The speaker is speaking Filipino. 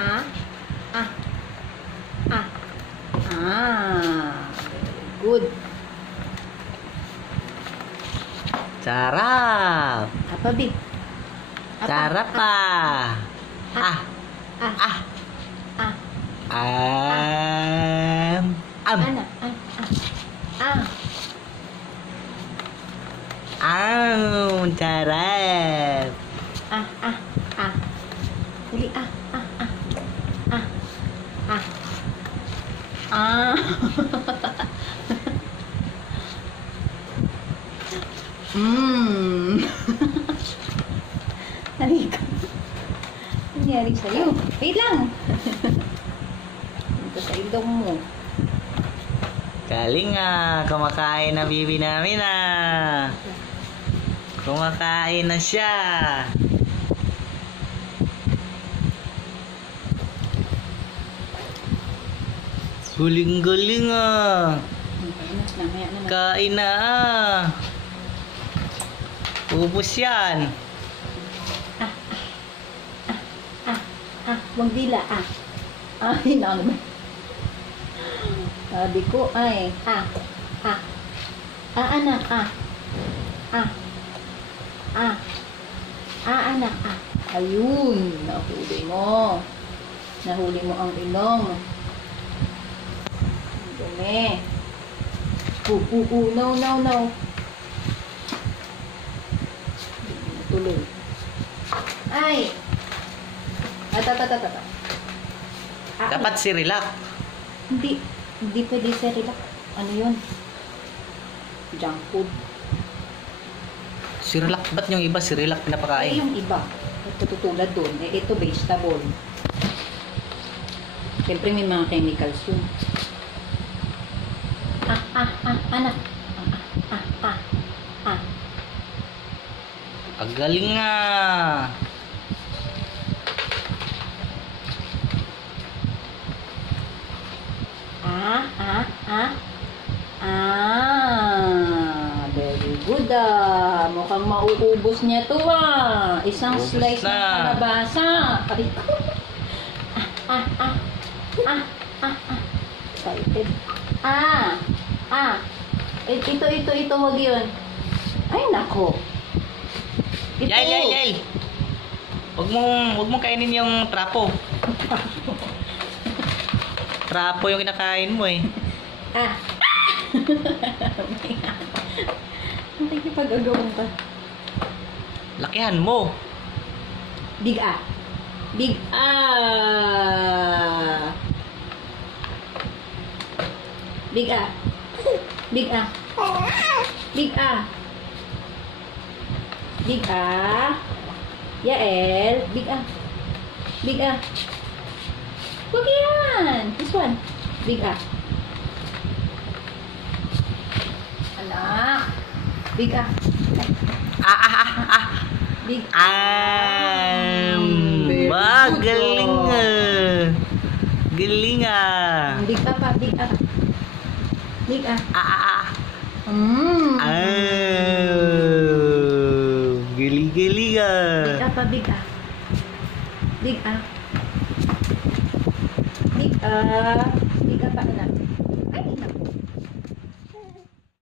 Ah. Ah. Ah. Ah. Good. Sarap. Apa, Big? Apa? Sarap pa. Ah. Ah. Ah. Ah. Am. Ano? Ah. Sarap. Ah. Dali, ah. Ah. Halika. Nangyari sa'yo. Wait lang. Dito sa ilong mo. Galing ah. Kumakain na bibi namin ah. Kumakain na siya. Guling-guling ah. Mamaya naman. Kain na ah. Ubus yan. Wag dila, Ay, naman. Sabi ko, ay, anak, anak, ayun, nahuli mo. Nahuli mo ang ilong. Dumi. No. Tuloy. Ay! Tata. Dapat si relax. Hindi pwede sa relax. Ano yun? Junk food. Si relax. Ba't yung iba si relax pinapakain? Yung iba. Ito tutulad doon. Ito vegetable. Siyempre may mga chemicals yun. Anak. Ang galing nga. Very good Mukhang mauubos niya to Isang Ubus slice na. ng kalabasa. Excited. Ito, wag yun. Ay, nako. Ito. Yael. Huwag mong kainin yung trapo. Trapo yung kinakain mo eh. Ang pag-agawin pa. Lakihan mo. Big A. Big A. Big A. Big A. Big A. Big A. Yael. Big A. Big A. Huwag yan. This one. Big A. Anak. Big A. Big A. Galing ah. Galing ah. Big A pa. Big A. Big A. Galing ah. Big A pa. Big A. Big A. Big A.